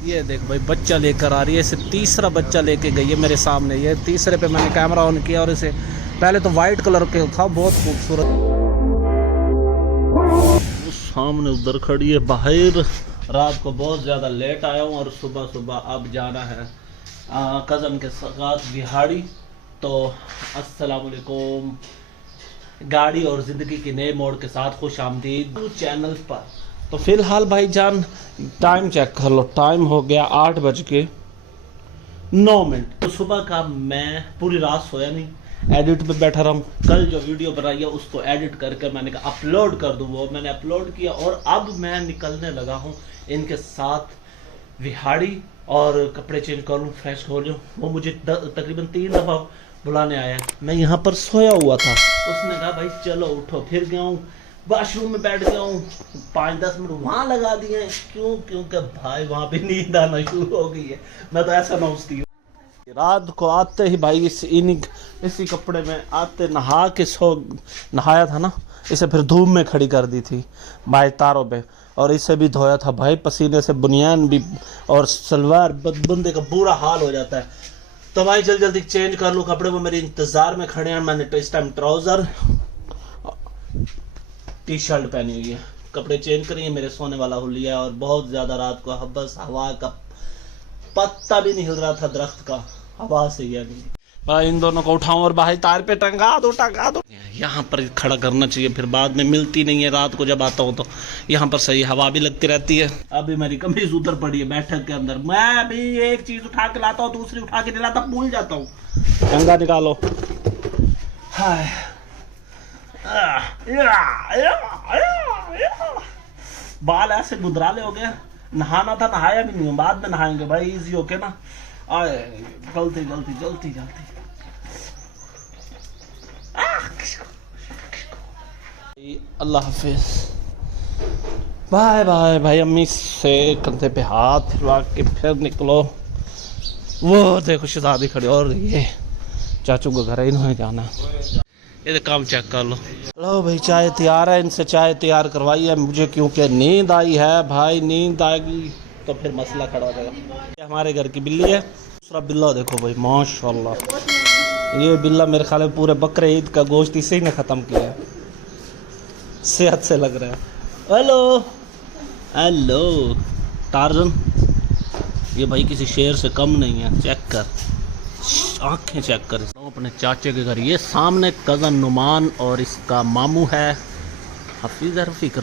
ये देख भाई बच्चा लेकर आ रही है, इसे तीसरा बच्चा लेके गई है मेरे सामने। ये तीसरे पे मैंने कैमरा ऑन किया और इसे पहले तो वाइट कलर के था, बहुत खूबसूरत। सामने उधर खड़ी है बाहर। रात को बहुत ज़्यादा लेट आया हूँ और सुबह सुबह अब जाना है कज़न के साथ बिहाड़ी। तो अस्सलाम वालेकुम, गाड़ी और ज़िंदगी के नए मोड़ के साथ खुश आमदीद चैनल पर। तो फिलहाल भाईजान टाइम चेक कर लो, टाइम हो गया 8:09। तो सुबह का मैं पूरी रात सोया नहीं, एडिट पे बैठा रहा हूँ। कल जो वीडियो बनाई है उसको एडिट करके मैंने कहा अपलोड कर दूँ, वो मैंने अपलोड किया और अब मैं निकलने लगा हूँ इनके साथ विहाड़ी और कपड़े चेंज कर लूँ, फ्रेश हो लूँ। वो मुझे तकरीबन 3 दफ़ा बुलाने आया। मैं यहाँ पर सोया हुआ था, उसने कहा भाई चलो उठो। फिर गया हूँ वॉशरूम में, बैठ गया हूँ 5-10 मिनट वहाँ लगा दिए। क्यों? क्योंकि भाई वहाँ पे नींद आना शुरू हो गई है। मैं तो ऐसा नौचती हूँ। रात को आते ही भाई इसी कपड़े में आते नहा के नहाया था ना, इसे फिर धूप में खड़ी कर दी थी भाई तारों पे, और इसे भी धोया था भाई पसीने से, बुनियान भी और सलवार बंदे का बुरा हाल हो जाता है। तो भाई जल्दी जल्दी चेंज कर लूँ कपड़े, वो मेरे इंतजार में खड़े हैं। मैंने इस टाइम ट्राउजर टी शर्ट पहनी हुई है, कपड़े चेंज करेंगे। मेरे सोने वाला हुलिया और बहुत ज़्यादा रात को बस हवा का पत्ता भी नहीं हिल रहा था दरख्त का, हवा से ही नहीं। भाई इन दोनों को उठाऊं और बाहर तार पे टंगा दो। यहाँ पर खड़ा करना चाहिए, फिर बाद में मिलती नहीं है। रात को जब आता हूँ तो यहाँ पर सही हवा भी लगती रहती है। अभी मेरी कमीज उधर पड़ी है बैठक के अंदर। मैं भी एक चीज उठा के लाता हूँ, दूसरी उठा के लाता, भूल जाता हूँ। टंगा निकालो। हाय बाल ऐसे गुदराले हो गए। नहाना था, नहाया भी नहीं हूँ, बाद में नहाएंगे भाई, इजी होके ना। आए जल्दी जल्दी जल्दी जल्दी। अल्लाह हाफिज, बाय बाय भाई। अम्मी से कंधे पे हाथ फिरवा के फिर निकलो। वो देखो शहजादी खड़ी, और ये चाचू को घर इन्होंने जाना। ये काम चेक कर लो। लो भाई चाय तैयार है, इनसे चाय तैयार करवाई है मुझे, क्योंकि नींद आई है भाई। नींद आएगी तो फिर मसला खड़ा हो जाएगा। ये हमारे घर की बिल्ली है। दूसरा बिल्ला देखो भाई माशाल्लाह, ये बिल्ला मेरे ख्याल में पूरे बकरे ईद का गोश्त इसी ने ख़त्म किया है, सेहत से लग रहा है। हेलो हेलो टार्जन, ये भाई किसी शेर से कम नहीं है। चेक कर, आंखें चेक कर अपने चाचे के घर। ये सामने कज़न नुमान और इसका मामू है हफीज रफीक।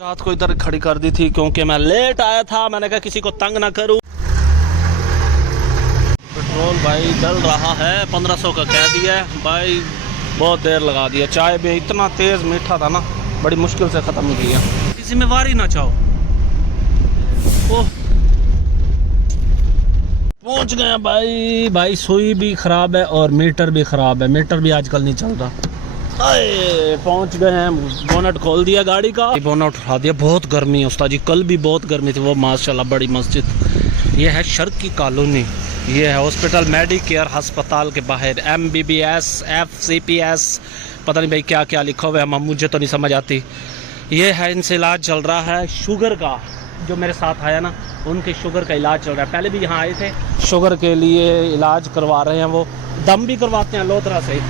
रात को इधर खड़ी कर दी थी क्योंकि मैं लेट आया था। मैंने कहा किसी को तंग ना करूं। पेट्रोल भाई डल रहा है, 1500 का कह दिया है भाई, बहुत देर लगा दिया। चाय भी इतना तेज मीठा था ना, बड़ी मुश्किल से ख़त्म किया। जिम्मेवारी ना चाहो। ओह पहुंच गए भाई। सुई भी ख़राब है और मीटर भी ख़राब है, मीटर भी आजकल नहीं चल रहा। अरे पहुंच गए हैं। बोनट खोल दिया गाड़ी का, बोनट उठा दिया। बहुत गर्मी है उस्ताद जी, कल भी बहुत गर्मी थी। वो माशाल्लाह बड़ी मस्जिद, ये है शर्क की कॉलोनी, ये है हॉस्पिटल मेडिकेयर अस्पताल के बाहर। MBBS FCPS पता नहीं भाई क्या क्या लिखा हुआ है, मुझे तो नहीं समझ आती। ये है, इनसे इलाज चल रहा है शुगर का। जो मेरे साथ आया ना, उनके शुगर का इलाज चल रहा है। पहले भी यहाँ आए थे, शुगर के लिए इलाज करवा रहे हैं। वो दम भी करवाते हैं लोधरा से।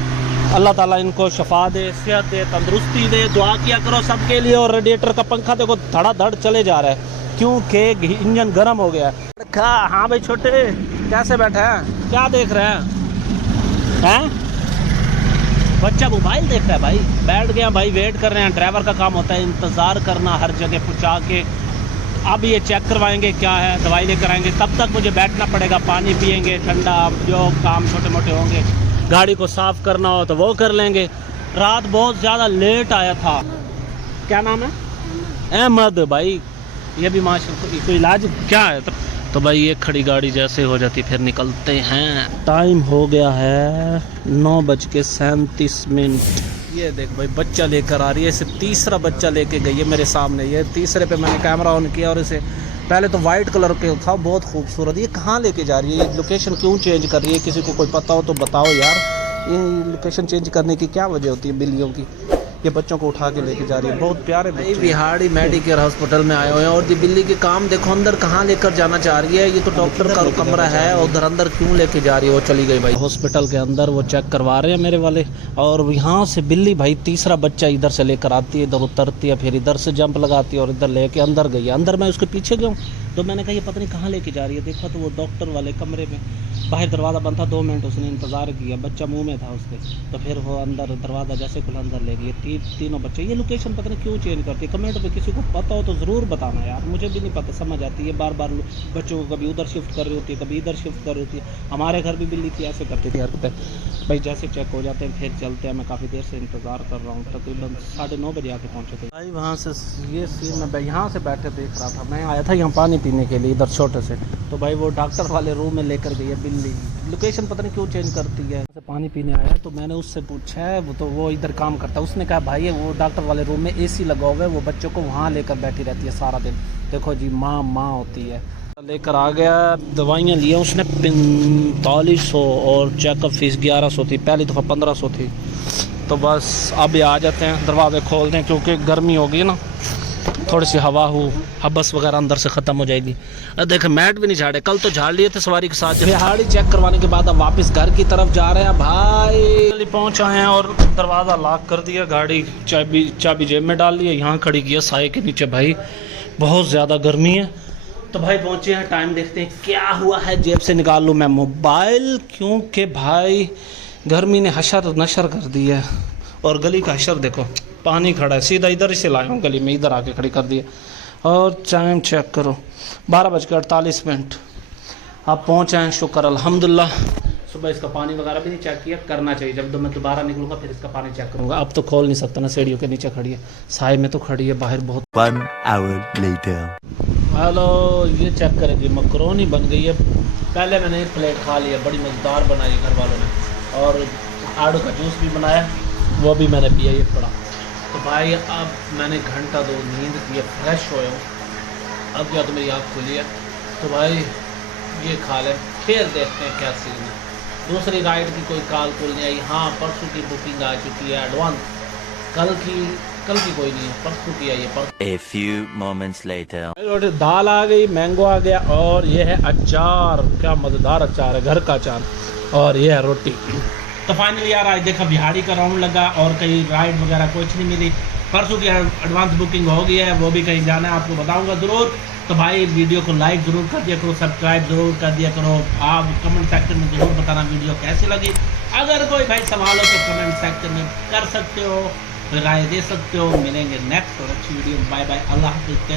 अल्लाह ताला इनको शफा दे, सेहत दे, तंदुरुस्ती दे। दुआ किया करो सबके लिए। और रेडिएटर का पंखा देखो धड़ाधड़ चले जा रहा है क्योंकि इंजन गर्म हो गया है। हाँ भाई छोटे कैसे बैठे हैं, क्या देख रहे हैं? बच्चा मोबाइल देख रहा है भाई। बैठ गया भाई, वेट कर रहे हैं। ड्राइवर का काम होता है इंतज़ार करना, हर जगह पहुँचा के। अब ये चेक करवाएंगे क्या है, दवाई लेकर आएंगे, तब तक मुझे बैठना पड़ेगा। पानी पियेंगे ठंडा, जो काम छोटे मोटे होंगे, गाड़ी को साफ़ करना हो तो वो कर लेंगे। रात बहुत ज़्यादा लेट आया था। क्या नाम है? अहमद भाई। ये भी माशाल्लाह कोई इलाज क्या है? तो भाई ये खड़ी गाड़ी जैसे हो जाती फिर निकलते हैं। टाइम हो गया है 9:37। ये देख भाई बच्चा लेकर आ रही है, इसे तीसरा बच्चा लेके गई है मेरे सामने। ये तीसरे पे मैंने कैमरा ऑन किया और इसे पहले तो वाइट कलर के था, बहुत खूबसूरत। ये कहाँ लेके जा रही है? ये लोकेशन क्यों चेंज कर रही है? किसी को कोई पता हो तो बताओ यार, ये लोकेशन चेंज करने की क्या वजह होती है बिल्लियों की? ये बच्चों को उठा के लेके जा रही है, बहुत प्यारे बच्चे। बिहाड़ी मेडिकेयर हॉस्पिटल में आए हुए हैं और ये बिल्ली के काम देखो अंदर कहाँ लेकर जाना चाह रही है। ये तो डॉक्टर का कमरा है, उधर अंदर क्यों लेके जा रही है। वो चली गई भाई हॉस्पिटल के अंदर, वो चेक करवा रहे हैं मेरे वाले। और यहाँ से बिल्ली भाई तीसरा बच्चा इधर से लेकर आती है, इधर उतरती है, फिर इधर से जंप लगाती है और इधर लेके अंदर गई है। अंदर मैं उसके पीछे गया तो मैंने कहा ये पता नहीं कहाँ लेके जा रही है। देखा तो वो डॉक्टर वाले कमरे में, बाहर दरवाज़ा बंद था, 2 मिनट उसने इंतज़ार किया, बच्चा मुंह में था उसके, तो फिर वो अंदर दरवाज़ा जैसे खुला अंदर ले गई। तीनों बच्चे। ये लोकेशन पता नहीं क्यों चेंज करती है। कमेंट में किसी को पता हो तो ज़रूर बताना यार, मुझे भी नहीं पता समझ आती है। बार बार बच्चों को कभी उधर शिफ्ट कर रही होती है, कभी इधर शिफ्ट कर रही होती है। हमारे घर भी बिल्ली थी, ऐसे करती थी हरकतें भाई। जैसे चेक हो जाते हैं फिर चलते हैं। मैं काफ़ी देर से इंतज़ार कर रहा हूँ, तकरीबन 9:30 बजे आके पहुँचे थे भाई। वहाँ से ये सीन मैं यहाँ से बैठे देख रहा था। मैं आया था यहाँ पानी पीने के लिए इधर छोटे से, तो भाई वो डॉक्टर वाले रूम में लेकर गई है बिल्ली। लोकेशन पता नहीं क्यों चेंज करती है। पानी पीने आया तो मैंने उससे पूछा है, वो तो वो इधर काम करता है। उसने कहा भाई वो डॉक्टर वाले रूम में AC लगा हुआ है, वो बच्चों को वहाँ लेकर बैठी रहती है सारा दिन। देखो जी माँ होती है। लेकर आ गया, दवाइयाँ लिए उसने 4500 और चेकअप फीस 1100 थी। पहली दफ़ा 1500 थी। तो बस अब आ जाते हैं, दरवाजे खोल दें क्योंकि गर्मी होगी ना, थोड़ी सी हवा हो, हबस वगैरह अंदर से ख़त्म हो जाएगी। देखे मैट भी नहीं झाड़े, कल तो झाड़ लिए थे सवारी के साथ। बिहाड़ी चेक करवाने के बाद अब वापस घर की तरफ जा रहे हैं भाई। पहुंचा हैं और दरवाज़ा लॉक कर दिया, गाड़ी चाबी जेब में डाल ली है, यहाँ खड़ी की है साए के नीचे भाई, बहुत ज़्यादा गर्मी है। तो भाई पहुँचे हैं, टाइम देखते हैं क्या हुआ है। जेब से निकाल लूँ मैं मोबाइल, क्योंकि भाई गर्मी ने हशर नशर कर दी है। और गली का हशर देखो, पानी खड़ा है, सीधा इधर से लाया हूँ गली में, इधर आके खड़ी कर दिया। और टाइम चेक करो 12:48। अब पहुँचे हैं, शुक्र अल्हम्दुलिल्लाह। सुबह इसका पानी वगैरह भी नहीं चेक किया, करना चाहिए। जब मैं दोबारा निकलूँगा फिर इसका पानी चेक करूँगा। अब तो खोल नहीं सकता ना, सीढ़ियों के नीचे खड़ी है, साए में तो खड़ी है, बाहर बहुत। 1 hour later. हेलो, ये चेक करेंगे, मकरोनी बन गई है। पहले मैंने एक प्लेट खा लिया, बड़ी मज़ेदार बनाई घर वालों ने, और आड़ू का जूस भी बनाया, वो भी मैंने पिया, ये पड़ा। तो भाई अब मैंने घंटा 2 नींद की है, फ्रेश हो हूँ। अब क्या तो मेरी आँख खुली है, तो भाई ये खा लें, फिर देखते हैं क्या सीन है। दूसरी राइड की कोई कॉल नहीं आई। हाँ, परसों की बुकिंग आ चुकी है एडवांस, कल की कोई नहीं है, परसों की आई है। A few moments later. दाल आ गई, मैंगो आ गया, और ये है अचार, क्या मज़ेदार अचार है, घर का अचार, और ये है रोटी। तो फाइनली यार आज देखा बिहाड़ी का राउंड लगा और कहीं राइड वगैरह कुछ नहीं मिली। परसों की एडवांस बुकिंग हो गई है, वो भी कहीं जाना है, आपको बताऊंगा ज़रूर। तो भाई वीडियो को लाइक ज़रूर कर दिया करो, सब्सक्राइब ज़रूर कर दिया करो। आप कमेंट सेक्शन में ज़रूर बताना वीडियो कैसी लगी। अगर कोई भाई सवाल हो तो कमेंट सेक्शन में कर सकते हो, राय दे सकते हो। मिलेंगे नेक्स्ट और अच्छी वीडियो। बाय बाय, अल्लाह हाफ़िज़।